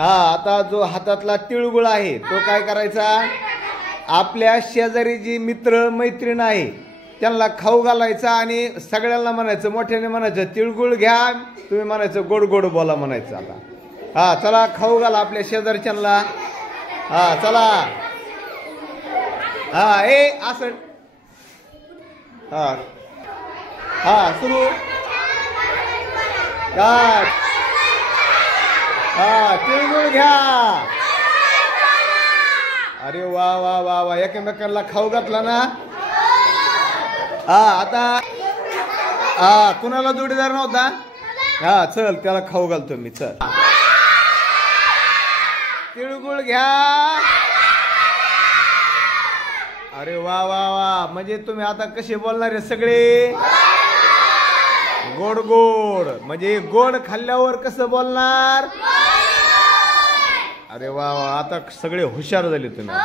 हा, आता जो हातातला तिळगुळ आहे तो काय करायचा, आपल्या शेजारी जी मित्र मैत्रीण आहे त्यांना खाऊ घालायचा आणि सगळ्यांना म्हणायचं, मोठ्याने म्हणायचं तिळगुळ घ्या, तुम्ही म्हणायचं गोड गोड बोला म्हणायचं. आता हा चला खाऊ घाला आपल्या शेजारच्यांना. हा चला, हा ए असं, हा हा सुरू, हा तिळगुळ घ्या. अरे वा वा वा वा, एकमेकांना खाऊ घातला ना. हा आता हा, कुणाला जोडीदार नव्हता, हा चल त्याला खाऊ घालतो मी, चल तिळगुळ घ्या. अरे वा वा वा, म्हणजे तुम्ही आता कसे बोलणार आहे सगळे, गोड गोड, म्हणजे गोड खाल्ल्यावर कसं बोलणार. अरे वा वा, आता सगळे हुशार झाले तुम्ही.